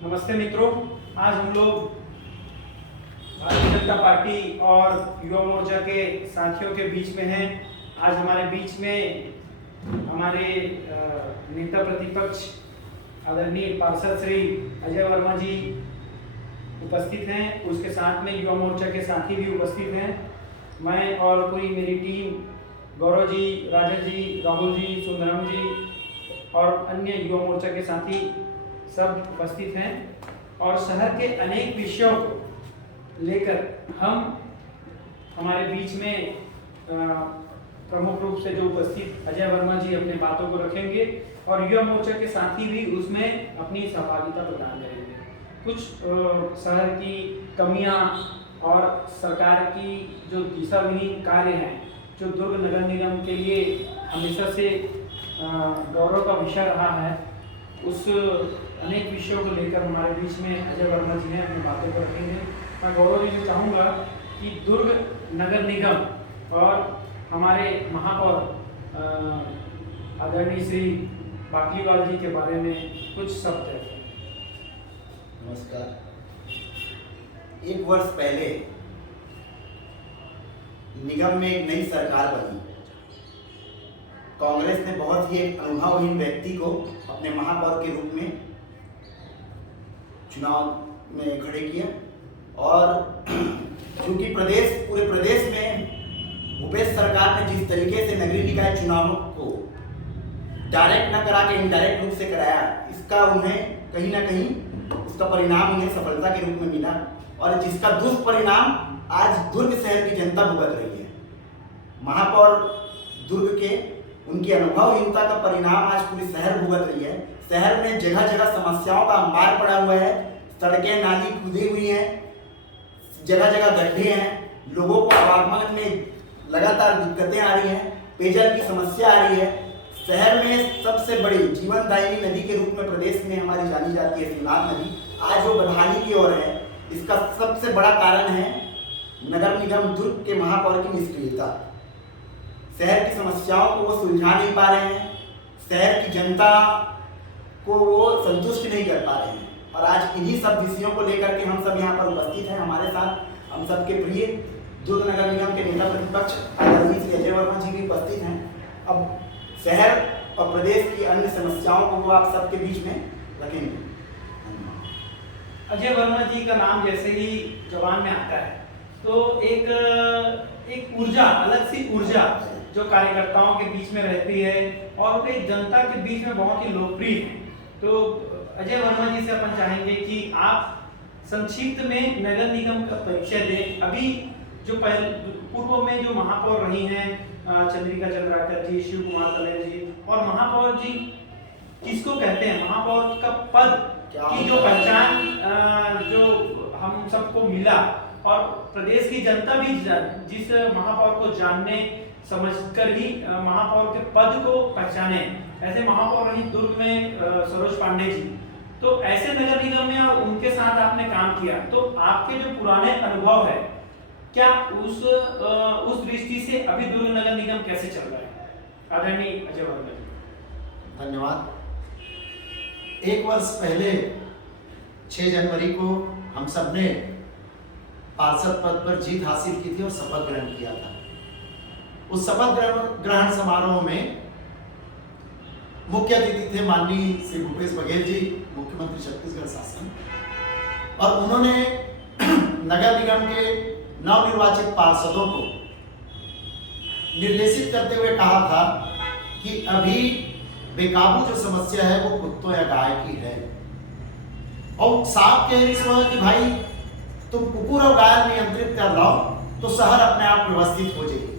नमस्ते मित्रों। आज हम लोग भारतीय जनता पार्टी और युवा मोर्चा के साथियों के बीच में हैं। आज हमारे बीच में हमारे नेता प्रतिपक्ष आदरणीय पार्षद श्री अजय वर्मा जी उपस्थित हैं। उसके साथ में युवा मोर्चा के साथी भी उपस्थित हैं। मैं और पूरी मेरी टीम, गौरव जी, राजा जी, राहुल जी, सुंदरम जी और अन्य युवा मोर्चा के साथी सब उपस्थित हैं और शहर के अनेक विषयों को लेकर हम हमारे बीच में प्रमुख रूप से जो उपस्थित अजय वर्मा जी अपने बातों को रखेंगे और युवा मोर्चा के साथी भी उसमें अपनी सहभागिता प्रदान करेंगे। कुछ शहर की कमियां और सरकार की जो दिशाविहीन कार्य हैं, जो दुर्ग नगर निगम के लिए हमेशा से गौरव का विषय रहा है, उस अनेक विषयों को लेकर हमारे बीच में अजय वर्मा जी ने अपनी बातों को रखेंगे। मैं गौरव जी से चाहूँगा कि दुर्ग नगर निगम और हमारे महापौर आदरणीय श्री बाकलीवाल जी के बारे में कुछ शब्द है। नमस्कार। एक वर्ष पहले निगम में एक नई सरकार बनी। कांग्रेस ने बहुत ही एक अनुभवहीन व्यक्ति को अपने महापौर के रूप में चुनाव में खड़े किया और क्योंकि पूरे प्रदेश में भूपेश सरकार ने जिस तरीके से नगरीय निकाय चुनावों को डायरेक्ट न करा के इनडायरेक्ट रूप से कराया, इसका उन्हें कहीं ना कहीं उसका परिणाम उन्हें सफलता के रूप में मिला और जिसका दुष्परिणाम आज दुर्ग शहर की जनता भुगत रही है। महापौर दुर्ग के उनकी अनुभवहीनता का परिणाम आज पूरी शहर भुगत रही है। शहर में जगह जगह समस्याओं का अंबार पड़ा हुआ है। सड़कें नाली खुदी हुई हैं, जगह जगह गड्ढे हैं, लोगों को आवागमन में लगातार दिक्कतें आ रही हैं, पेयजल की समस्या आ रही है। शहर में सबसे बड़ी जीवनदायिनी नदी के रूप में प्रदेश में हमारी जानी जाती है शिवनाथ नदी, आज वो बदहाली की ओर है। इसका सबसे बड़ा कारण है नगर निगम दुर्ग के महापौर की निष्क्रियता। शहर की समस्याओं को वो सुलझा नहीं पा रहे हैं, शहर की जनता को वो संतुष्ट नहीं कर पा रहे हैं और आज इन्हीं सब विषयों को लेकर के हम सब यहाँ पर उपस्थित हैं। हमारे साथ हम सबके प्रिय दुर्ग नगर निगम के नेता प्रतिपक्ष आदरणीय श्री अजय वर्मा जी भी उपस्थित हैं। अब शहर और प्रदेश की अन्य समस्याओं को वो आप सबके बीच में रखेंगे। अजय वर्मा जी का नाम जैसे ही जबान में आता है तो एक ऊर्जा, अलग सी ऊर्जा जो कार्यकर्ताओं के बीच में रहती है और वे जनता के बीच में बहुत ही लोकप्रिय है। तो अजय वर्मा जी से अपन चाहेंगे कि आप संक्षिप्त में नगर निगम का परिचय दें। अभी जो पूर्व में जो महापौर रही हैं चंद्रिका चंद्राकर जी, शिव कुमार तलेर जी, और महापौर जी किसको कहते हैं, महापौर का पद की जो पहचान जो हम सबको मिला और प्रदेश की जनता भी जिस महापौर को जानने समझकर ही महापौर के पद को पहचाने, ऐसे महापौर रही दुर्ग में सरोज पांडे जी। तो ऐसे नगर निगम में और उनके साथ आपने काम किया, तो आपके जो पुराने अनुभव है, क्या उस दृष्टि से अभी दुर्ग नगर निगम कैसे चल रहा है? आदरणीय अजय वर्मा जी। धन्यवाद। एक वर्ष पहले 6 जनवरी को हम सब ने पार्षद पद पर जीत हासिल की थी और शपथ ग्रहण किया था। उस शपथ ग्रहण समारोह में मुख्य अतिथि थे माननीय श्री भूपेश बघेल जी, मुख्यमंत्री छत्तीसगढ़ शासन, और उन्होंने नगर निगम के नवनिर्वाचित पार्षदों को निर्देशित करते हुए कहा था कि अभी बेकाबू जो समस्या है वो कुत्तों या गाय की है, और साफ कह रही कि भाई तुम कुकुर और गाय नियंत्रित कर लो तो शहर अपने आप व्यवस्थित हो जाएगी।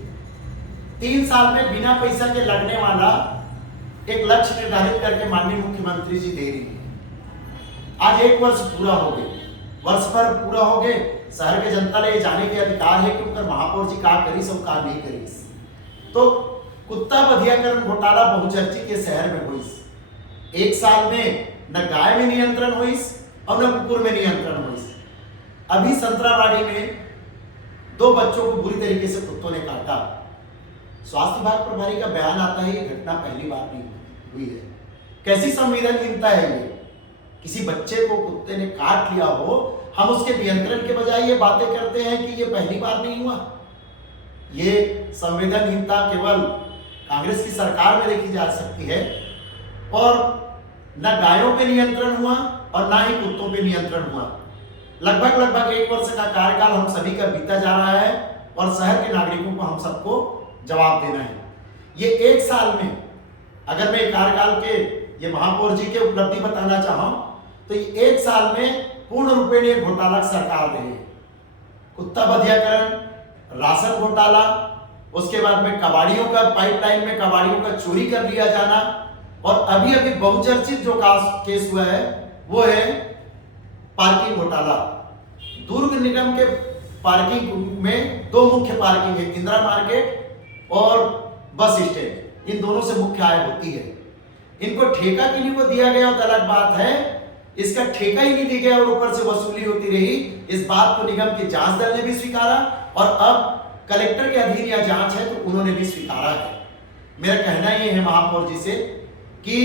3 साल में बिना पैसा के लगने वाला एक लक्ष्य निर्धारित करके माननीय मुख्यमंत्री जी दे रही है। आज 1 वर्ष पूरा हो गए, वर्ष भर पूरा हो गए। शहर के जनता ने जाने के अधिकार है कि उनका महापौर जी का करी सब का नहीं करी। तो कुत्ता बधियाकरण घोटाला बहुचर्चित के शहर में हुई। 1 साल में न गाय में नियंत्रण हुई और न कुकुर में नियंत्रण हुई। अभी संतराबाड़ी में 2 बच्चों को बुरी तरीके से कुत्तों ने काटा। स्वास्थ्य विभाग प्रभारी का बयान आता है ये घटना पहली बार नहीं हुई है। कैसी संवेदनहीनता है ये? किसी बच्चे को कुत्ते ने काट लिया हो, हम उसके नियंत्रण के बजाय ये बातें करते हैं कि ये पहली बार नहीं हुआ। ये संवेदनहीनता केवल कांग्रेस की सरकार में देखी जा सकती है। और न गायों पे नियंत्रण हुआ और ना ही कुत्तों पे नियंत्रण हुआ। लगभग 1 वर्ष का कार्यकाल हम सभी का बीता जा रहा है और शहर के नागरिकों को हम सबको जवाब देना है। ये 1 साल में अगर मैं कार्यकाल के ये महापौर जी के उपलब्धि बताना चाहूं तो ये 1 साल में पूर्ण रूपेण ये घोटाला सरकार रही है। कुत्ता बधियाकरण, राशन घोटाला, उसके बाद में कबाड़ियों का पाइपलाइन में कबाड़ियों का चोरी कर लिया जाना, और अभी बहुचर्चित जो केस हुआ है वो है पार्किंग घोटाला। दुर्ग निगम के पार्किंग में 2 मुख्य पार्किंग है, इंदिरा मार्केट और बस स्टैंड। इन दोनों से मुख्य आय होती है। इनको ठेका के लिए वो दिया गया तो अलग बात है, इसका ठेका ही नहीं दिया गया और ऊपर से वसूली होती रही। इस बात को निगम के जांच दल ने भी स्वीकारा और अब कलेक्टर के अधीन यह जांच है तो उन्होंने भी स्वीकारा है। मेरा कहना यह है महापौर जी से कि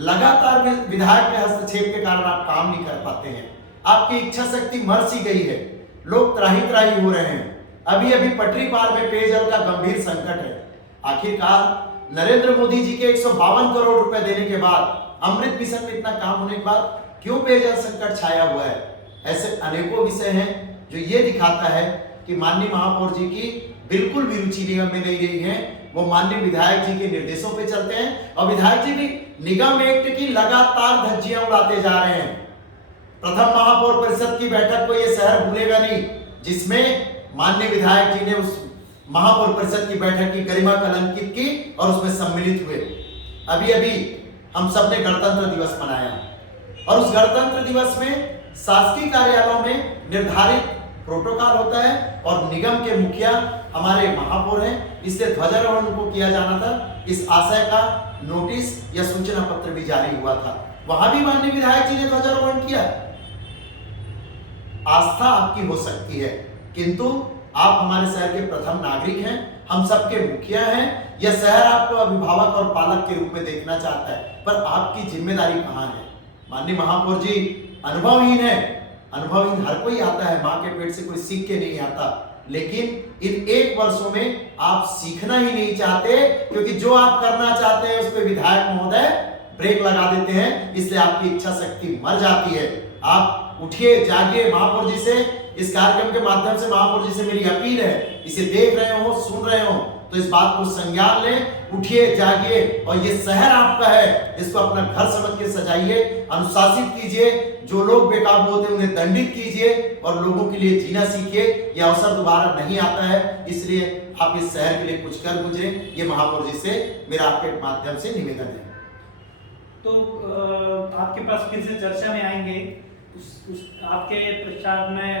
लगातार विधायक के हस्तक्षेप के कारण आप काम नहीं कर पाते हैं। आपकी इच्छा शक्ति मर सी गई है, लोग त्राही हो रहे हैं। अभी पटरी पार में पेयजल का गंभीर संकट है। आखिरकार नरेंद्र मोदी जी के 152 करोड़ रुपए देने के बाद, अमृत मिशन में इतना काम होने के बाद क्यों पेयजल संकट छाया हुआ है? ऐसे अनेकों विषय हैं जो ये दिखाता है कि माननीय महापौर जी की बिल्कुल भी रुचि निगम में नहीं रही है। वो माननीय विधायक जी के निर्देशों पे चलते हैं और विधायक जी भी निगम एक्ट की लगातार धज्जियां उड़ाते जा रहे हैं। प्रथम महापौर परिषद की बैठक को ये शहर भूलेगा नहीं, जिसमें माननीय विधायक जी ने उस महापौर परिषद की बैठक की गरिमा कलंकित की और उसमें सम्मिलित हुए। अभी हम सब ने गणतंत्र दिवस मनाया और उस गणतंत्र दिवस में शासकीय कार्यालयों में निर्धारित प्रोटोकॉल होता है और निगम के मुखिया हमारे महापौर हैं, इसलिए ध्वजारोहण उनको किया जाना था। इस आशय का नोटिस या सूचना पत्र भी जारी हुआ था, वहां भी माननीय विधायक जी ने ध्वजारोहण किया। आस्था आपकी हो सकती है, किंतु आप हमारे शहर के प्रथम नागरिक हैं, हम सबके मुखिया हैं। यह शहर आपको अभिभावक और पालक के रूप में देखना चाहता है, पर आपकी जिम्मेदारी कहां है? माननीय महापौर जी अनुभवहीन है, अनुभवहीन हर कोई आता है, मां के पेट से कोई सीख के नहीं आता, लेकिन इन 1 वर्षों में आप सीखना ही नहीं चाहते, क्योंकि जो आप करना चाहते हैं उस पर विधायक महोदय ब्रेक लगा देते हैं, इसलिए आपकी इच्छा शक्ति मर जाती है। आप उठिए, जागिए। महापौर जी से इस कार्यक्रम के माध्यम से महापौर जी से मेरी अपील है, इसे देख रहे हो, सुन रहे हो तो इस बात को संज्ञान लें, उठिए, जागिए और ये शहर आपका है, इसको अपना घर समझ के सजाइए, अनुशासित कीजिए। जो लोग बेकाबू होते हैं उन्हें दंडित कीजिए और लोगों के लिए जीना सीखिए। यह अवसर दोबारा नहीं आता है, इसलिए आप इस शहर के लिए कुछ कर गुजरे। ये महापौर जी से मेरा आपके माध्यम से निवेदन है। तो आपके पास फिर से चर्चा में आएंगे। आपके पश्चात में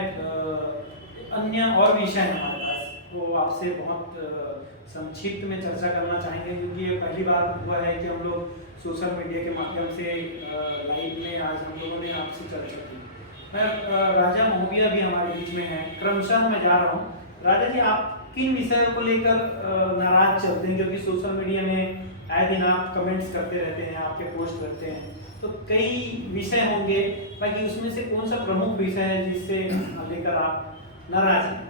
अन्य और विषय हमारे पास, वो आपसे बहुत संक्षिप्त में चर्चा करना चाहेंगे, क्योंकि ये पहली बार हुआ है कि हम लोग सोशल मीडिया के माध्यम से लाइव में आज हम लोगों ने आपसे चर्चा की। मैं राजा महोबिया भी हमारे बीच में हैं, क्रमशः मैं जा रहा हूँ। राजा जी, आप किन विषयों को लेकर नाराज चलते हैं? क्योंकि सोशल मीडिया में आए दिन आप कमेंट्स करते रहते हैं, आपके पोस्ट करते हैं, तो कई विषय होंगे, बाकी उसमें से कौन सा प्रमुख विषय है जिससे लेकर आप नाराज हैं?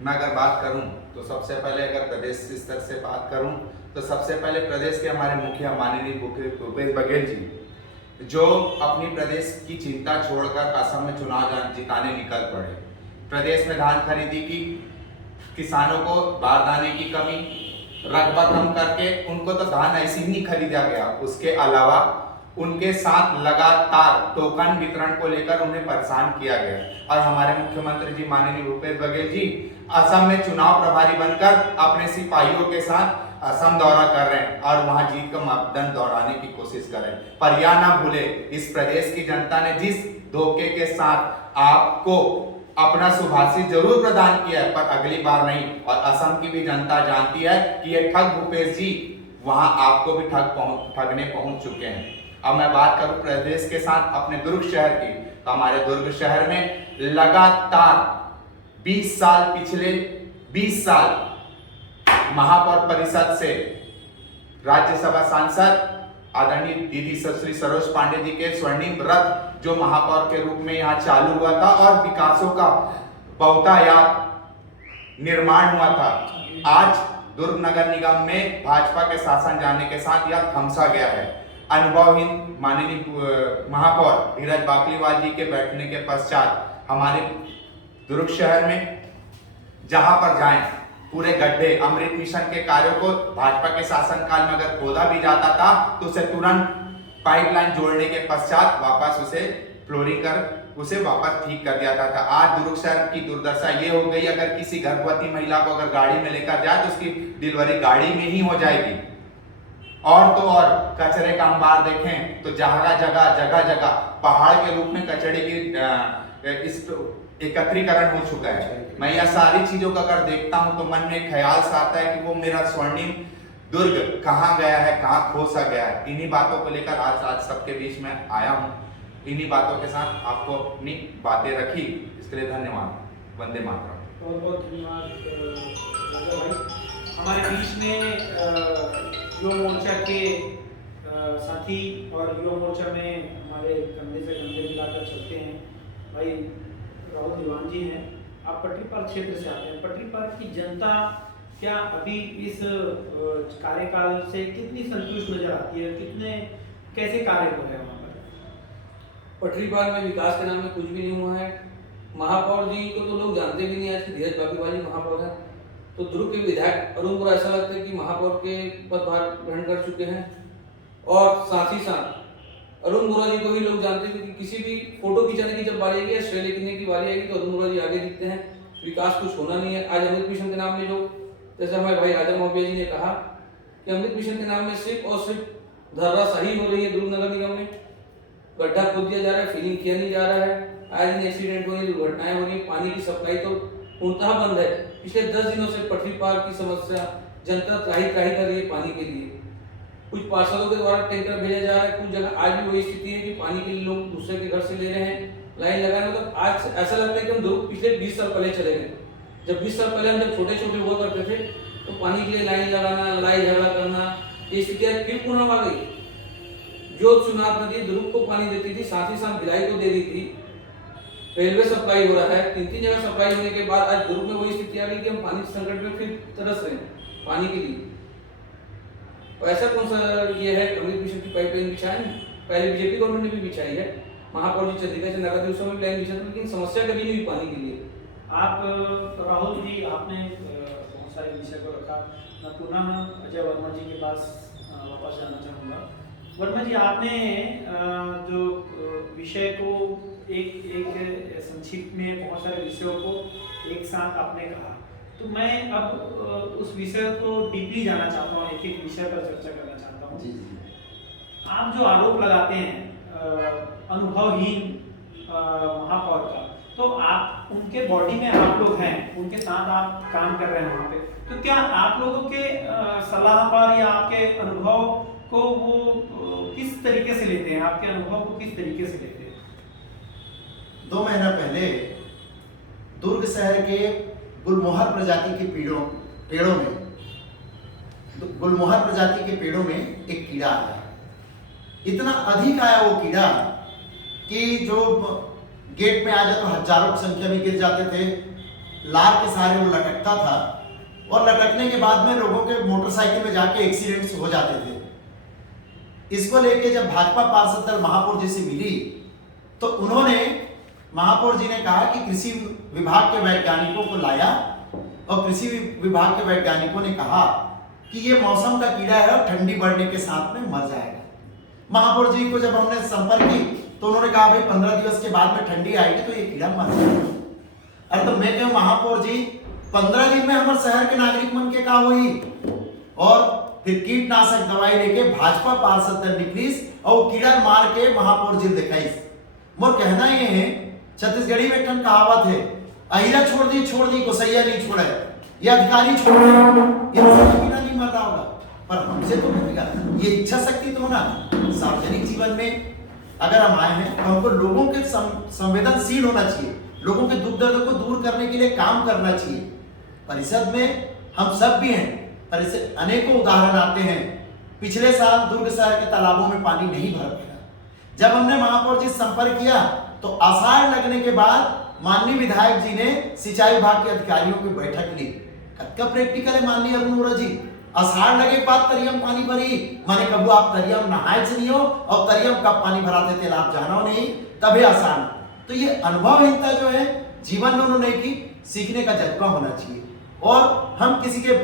मैं अगर बात करूं तो सबसे पहले अगर प्रदेश स्तर से बात करूं तो सबसे पहले प्रदेश के हमारे मुखिया माननीय भूपेश बघेल जी, जो अपनी प्रदेश की चिंता छोड़कर असम में चुनाव जिताने निकल पड़े। प्रदेश में धान खरीदी की, किसानों को बारदाने की कमी, रकबा कम करके उनको तो धान ऐसे ही नहीं खरीदा गया, उसके अलावा उनके साथ लगातार टोकन वितरण को लेकर उन्हें परेशान किया गया। और हमारे मुख्यमंत्री जी माननीय भूपेश बघेल जी असम में चुनाव प्रभारी बनकर अपने सिपाहियों के साथ असम दौरा कर रहे हैं और वहां जीत का मापदंड दोहराने की कोशिश कर रहे हैं। पर यह ना भूले, इस प्रदेश की जनता ने जिस धोखे के साथ आपको अपना सुभाषित जरूर प्रदान किया है, पर अगली बार नहीं। और असम की भी जनता जानती है कि ये ठग भूपेश जी वहां आपको भी ठगने पहुंच चुके हैं। अब मैं बात करूं प्रदेश के साथ अपने दुर्ग शहर की, तो हमारे दुर्ग शहर में लगातार 20 साल, पिछले 20 साल महापौर परिषद से राज्यसभा सांसद आदरणीय दीदी श्री सरोज पांडे जी के स्वर्णिम रथ जो महापौर के रूप में यहाँ चालू हुआ था और विकासों का बहुतायात निर्माण हुआ था, आज दुर्ग नगर निगम में भाजपा के शासन जाने के साथ यह थमसा गया है। अनुभवहीन माननीय महापौर धीरज बाकलीवाल जी के बैठने के पश्चात हमारे दुर्ग शहर में जहां पर जाएं पूरे गड्ढे अमृत मिशन के कार्यों को भाजपा के शासनकाल में अगर खोदा भी जाता था तो उसे तुरंत पाइपलाइन जोड़ने के पश्चात वापस उसे फ्लोरिंग कर उसे वापस ठीक कर दिया था। आज दुर्ग शहर की दुर्दशा ये हो गई, अगर किसी गर्भवती महिला को अगर गाड़ी में लेकर जाए तो उसकी डिलीवरी गाड़ी में ही हो जाएगी। और तो और कचरे का अंबार देखें तो जगह जगह पहाड़ के रूप में कचरे की इस एकत्रीकरण हो चुका है। मैं यह सारी चीजों का अगर देखता हूं तो मन में ख्याल सा आता है कि वो मेरा स्वर्णिम दुर्ग कहाँ गया है, कहाँ खो सा गया है। इन्हीं बातों को लेकर आज सबके बीच में आया हूँ। इन्हीं बातों के साथ आपको अपनी बातें रखी, इसके लिए धन्यवाद। वंदे मातरम। बहुत बहुत धन्यवाद राजा भाई। हमारे बीच में युवा मोर्चा के साथी और युवा मोर्चा में हमारे कंधे से कंधे मिलाकर चलते हैं भाई राहुल दीवान जी हैं। आप पटरी पार क्षेत्र से आते हैं। पटरी पार की जनता क्या अभी इस कार्यकाल से कितनी संतुष्ट नजर आती है? कितने कैसे कार्य हो रहे हैं वहाँ पर? पटरी पार में विकास के नाम में कुछ भी नहीं हुआ है। महापौर जी को तो लोग जानते भी नहीं, आज की धीरज बाकलीवाल जी महापौर हैं। तो दुर्ग के विधायक अरुण बोरा ऐसा लगता है कि महापौर के पदभार ग्रहण कर चुके हैं। और साथ ही साथ अरुण बोरा जी को भी लोग जानते हैं कि किसी भी फोटो खिंचाने की जब बारी आएगी या श्रेय लिखने की बारी आएगी तो अरुण बोरा जी आगे दिखते हैं। विकास कुछ होना नहीं है। आज अमृत मिशन के नाम में लोग, जैसे हमारे भाई राजा महोदय जी ने कहा कि अमृत मिशन के नाम में सिर्फ और सिर्फ धर्राशाही हो रही है। दुर्ग नगर निगम में गड्ढा खोद दिया जा रहा है, फिलिंग किया नहीं जा रहा है, आज दिन एक्सीडेंट हो रही है, दुर्घटनाएं हो रही है, पानी की सप्लाई तो पूर्णतः बंद है। पिछले 10 दिनों से पटरी पार की समस्या जनता त्राही कर रही है पानी के लिए। कुछ पार्षदों के द्वारा टैंकर भेजा जा रहा है, कुछ जगह आज भी वही स्थिति है कि पानी के लिए लोग दूसरे के घर से ले रहे हैं, लाइन लगाने। मतलब आज ऐसा लगता है कि हम दुर्ग पिछले 20 साल पहले चले गए। जब 20 साल पहले हम जब छोटे छोटे हुआ करते थे तो पानी के लिए लाइन लगाना, लड़ाई झगड़ा करना, ये स्थितियां फिर पुनः आ गई। जो चुनाव नदी दुर्ग को पानी देती थी, साथ ही साथ भिलाई को दे दी थी। रेलवे सप्लाई हो रहा है, 3 जगह सप्लाई होने के बाद आज दुर्ग में वही स्थिति आ गई कि हम पानी के संकट में फिर तरस रहे हैं पानी के लिए। और ऐसा कौन सा ये है अमृत मिशन की पाइपलाइन बिछाई? पहले बीजेपी गवर्नमेंट ने भी बिछाई है, महापौर जी चंद्रिका चंद्राकर दिवसों में प्लान बिछा था, लेकिन समस्या कभी नहीं हुई पानी के लिए। आप राहुल जी, आपने बहुत सारे विषय को रखा। मैं पुनः अजय वर्मा जी के पास वापस जाना चाहूँगा। वर्मा जी, आपने जो विषय को एक संक्षिप्त में बहुत सारे विषयों को एक साथ आपने कहा, तो मैं अब उस विषय को डीपली जाना चाहता हूँ, एक एक विषय पर चर्चा करना चाहता हूँ। जी जी। आप जो आरोप लगाते हैं अनुभवहीन महापौर का, तो आप उनके बॉडी में आप लोग हैं, उनके साथ आप काम कर रहे हैं वहाँ पे, तो क्या आप लोगों के सलाह पर या आपके अनुभव को वो किस तरीके से लेते हैं? आपके अनुभव को किस तरीके से लेते हैं? 2 महीना पहले दुर्ग शहर के गुलमोहर प्रजाति के पेड़ों में गुलमोहर प्रजाति के पेड़ों में एक कीड़ा आया। इतना अधिक आया वो कीड़ा कि जो गेट में आ जाए तो हजारों की संख्या में गिर जाते थे। लार के सहारे वो लटकता था और लटकने के बाद में लोगों के मोटरसाइकिल में जाके एक्सीडेंट्स हो जाते थे। इसको लेके जब भाजपा पार्षद दल महापौर जी से मिली तो उन्होंने, महापौर जी ने कहा कि कृषि विभाग के वैज्ञानिकों को लाया और कृषि विभाग के वैज्ञानिकों ने कहा कि ये मौसम का कीड़ा है और ठंडी बढ़ने के साथ में मर जाएगा। महापौर जी को जब हमने संपर्क की तो उन्होंने कहा भाई 15 दिवस के बाद में ठंडी आएगी तो ये कीड़ा मर जाएगा। अरे तो मैं कहूँ महापौर जी, 15 दिन में हमारे शहर के नागरिक मन के का हुई और फिर कीटनाशक दवाई लेके भाजपा पार्षद दल निकलीस और कीड़ा मार के महापौर जी दिखाईस। मोर कहना ये है, छत्तीसगढ़ी में एक कहावत है, अहिरा छोड़ दी गोसैया नहीं छोड़ा है। ये अधिकारी छोड़ दे, ये कीड़ा नहीं मर रहा होगा, पर हमसे तो मिलेगा। ये इच्छा शक्ति तो ना सार्वजनिक जीवन में अगर हम आए हैं तो हमको लोगों के संवेदनशील होना चाहिए, लोगों के दुख दर्द को दूर करने के लिए काम करना चाहिए। परिषद में हम सब भी हैं, पर इससे अनेकों उदाहरण आते हैं पिछले साल दुर्ग शहर के तालाबों में पानी नहीं भर पाया। जब हमने महापौर जी से संपर्क किया तो आषाढ़ लगने के बाद माननीय विधायक जी ने सिंचाई विभाग के अधिकारियों की बैठक ली। कब प्रैक्टिकल है माननीय अरुण वोरा जी? आषाढ़ लगे बाद तरियम पानी भरी, माने कबू आप तरियम नहाए से नहीं हो और तरियम कब पानी भराते थे आप जानो नहीं, तभी आसान। तो ये अनुभवहीनता जो है जीवन में उन्होंने की, सीखने का जज्बा होना चाहिए। और हम किसी के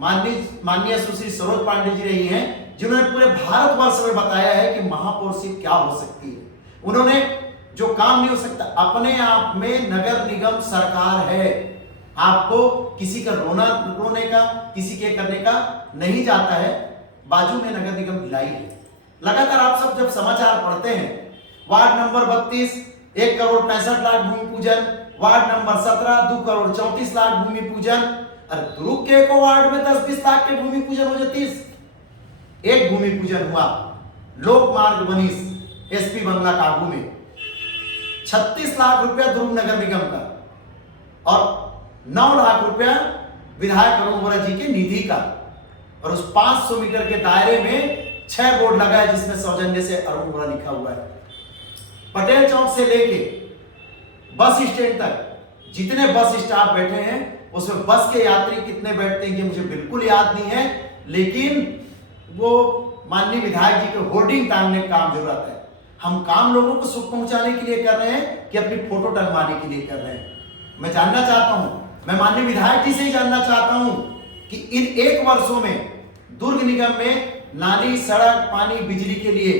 माननीय सुश्री सरोज पांडे जी रही हैं जिन्होंने पूरे भारतवर्ष में बताया है कि महापौरशिप क्या हो सकती है। उन्होंने जो काम नहीं हो सकता, अपने आप में नगर निगम सरकार है, आपको किसी का रोने का, किसी के करने का नहीं जाता है। बाजू में नगर निगम भिलाई है। लगातार आप सब जब समाचार पढ़ते हैं, वार्ड नंबर 32 1,65,00,000 भूमि पूजन, वार्ड नंबर 17 2,34,00,000 भूमि पूजन। अरे दुर्ग के एको वार्ड में 10-20 लाख के भूमि पूजन हो जाती। एक भूमि पूजन हुआ लोक मार्ग बनीस एसपी बंगला काबू में, 36 लाख रुपया दुर्ग नगर निगम का और 9 लाख रुपया विधायक अरुण वोरा जी के निधि का। और उस 500 मीटर के दायरे में 6 बोर्ड लगा है जिसमें सौजन्य से अरुण वोरा लिखा हुआ है। पटेल चौक से लेके बस स्टैंड तक जितने बस स्टाफ बैठे हैं उसमें बस के यात्री कितने बैठते हैं ये मुझे बिल्कुल याद नहीं है, लेकिन वो माननीय विधायक जी के होर्डिंग टांगने का काम जरूरत है। हम काम लोगों को सुख पहुंचाने के लिए कर रहे हैं कि अपनी फोटो टंगवाने के लिए कर रहे हैं। मैं जानना चाहता हूं, मैं माननीय विधायक जी से ही जानना चाहता हूं कि इन 1 वर्षों में दुर्ग निगम में नाली, सड़क, पानी, बिजली के लिए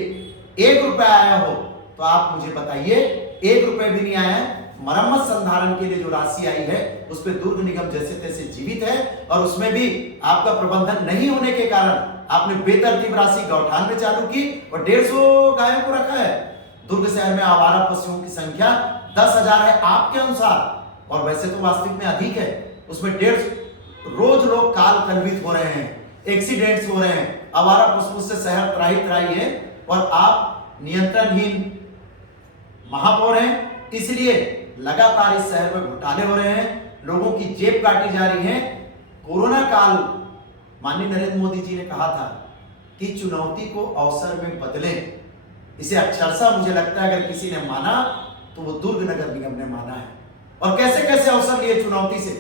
1 रुपया आया हो तो आप मुझे बताइए। 1 रुपया भी नहीं आया है। मरम्मत संधारण के लिए जो राशि आई है उस पर दुर्ग निगम जैसे तैसे जीवित है और उसमें भी आपका प्रबंधन नहीं होने के कारण आपने बेतरतीब राशि गौठान में चालू की और 150 गायों को रखा है। दुर्ग शहर में आवारा पशुओं की संख्या 10,000 है आपके अनुसार, और वैसे तो वास्तविक में अधिक है। उसमें 150 रोज लोग काल कलवित हो रहे हैं, एक्सीडेंट्स हो रहे हैं, आवारा पशुओं से शहर त्राही है और आप नियंत्रणहीन महापौर हैं। इसलिए लगातार इस शहर में घोटाले हो रहे हैं, लोगों की जेब काटी जा रही है। कोरोना काल माननीय नरेंद्र मोदी जी ने कहा था कि चुनौती को अवसर में बदलें। इसे अक्षरशः मुझे लगता है अगर किसी ने माना तो वो दुर्ग नगर निगम ने माना है। और कैसे कैसे अवसर लिए चुनौती से।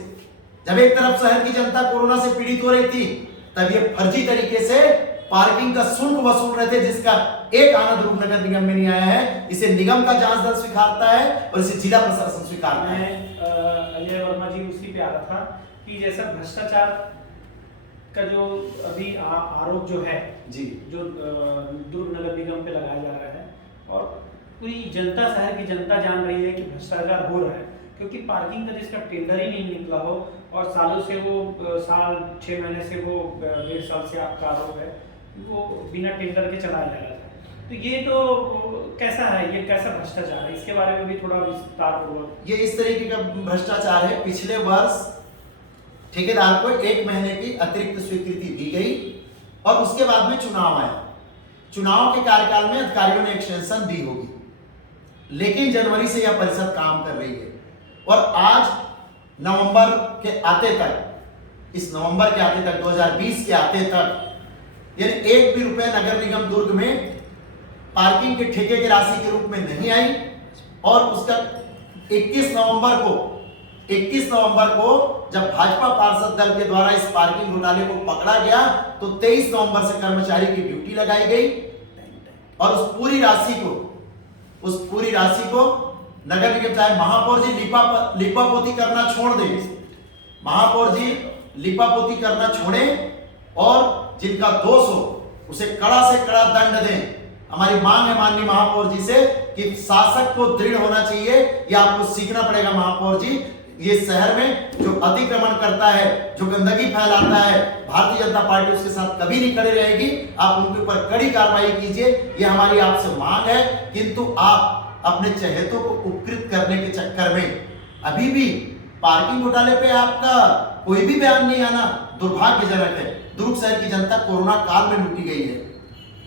जब एक तरफ शहर की जनता कोरोना से पीड़ित हो रही थी तब ये फर्जी तरीके से पार्किंग का शुल्क वसूल रहे थे जिसका एक आना दुर्ग नगर निगम में नहीं आया है। इसे निगम का जांच दल स्वीकारता है और इसे जिला प्रशासन स्वीकारता है। अजय वर्मा जी उसी पे आ रहा था कि जैसा भ्रष्टाचार का जो अभी आरोप जो है जी, जो दुर्ग नगर निगम पे लगाया जा रहा है और पूरी जनता, शहर की जनता जान रही है कि भ्रष्टाचार हो रहा है, क्योंकि पार्किंग का जिसका टेंडर ही नहीं निकला हो और सालों से वो साल 6 महीने से वो 1.5 साल से आपका आरोप है वो बिना टेंडर के चलाया जा रहा है। तो ये तो कैसा है, ये कैसा भ्रष्टाचार है, इसके बारे में भी थोड़ा विस्तार पूर्वक। ये इस तरीके का भ्रष्टाचार है। पिछले वर्ष ठेकेदार को 1 महीने की अतिरिक्त स्वीकृति दी गई और उसके बाद में चुनाव आया। चुनाव के कार्यकाल में अधिकारियों ने एक्सटेंशन दी होगी, लेकिन जनवरी से यह परिषद काम कर रही है और आज नवंबर के आते तक, इस नवंबर के आते तक 2020 के आते तक यानी 1 भी रुपया नगर निगम दुर्ग में पार्किंग के ठेके की राशि के रूप में नहीं आई। और उसका 21 नवंबर को जब भाजपा पार्षद दल के द्वारा इस पार्किंग घोटाले को पकड़ा गया तो 23 नवंबर से कर्मचारी की ड्यूटी लगाई गई और उस पूरी राशि को नगर निगम चाहे महापौर जी लिपापोती करना छोड़ दे, महापौर जी लिपापोती करना छोड़े और जिनका दोष हो उसे कड़ा से कड़ा दंड दें। हमारी मांग है माननीय महापौर जी से कि शासक को दृढ़ होना चाहिए। ये आपको सीखना पड़ेगा महापौर जी। ये शहर में जो अतिक्रमण करता है, जो गंदगी फैलाता है, भारतीय जनता पार्टी उसके साथ कभी नहीं खड़ी रहेगी। आप उनके ऊपर कड़ी कार्रवाई कीजिए, ये हमारी आपसे मांग है। किंतु आप अपने चहेतों को उपकृत करने के चक्कर में अभी भी पार्किंग घोटाले पे आपका कोई भी बयान नहीं आना दुर्भाग्यजनक है। दुर्ग शहर की जनता कोरोना काल में लूटी गई है।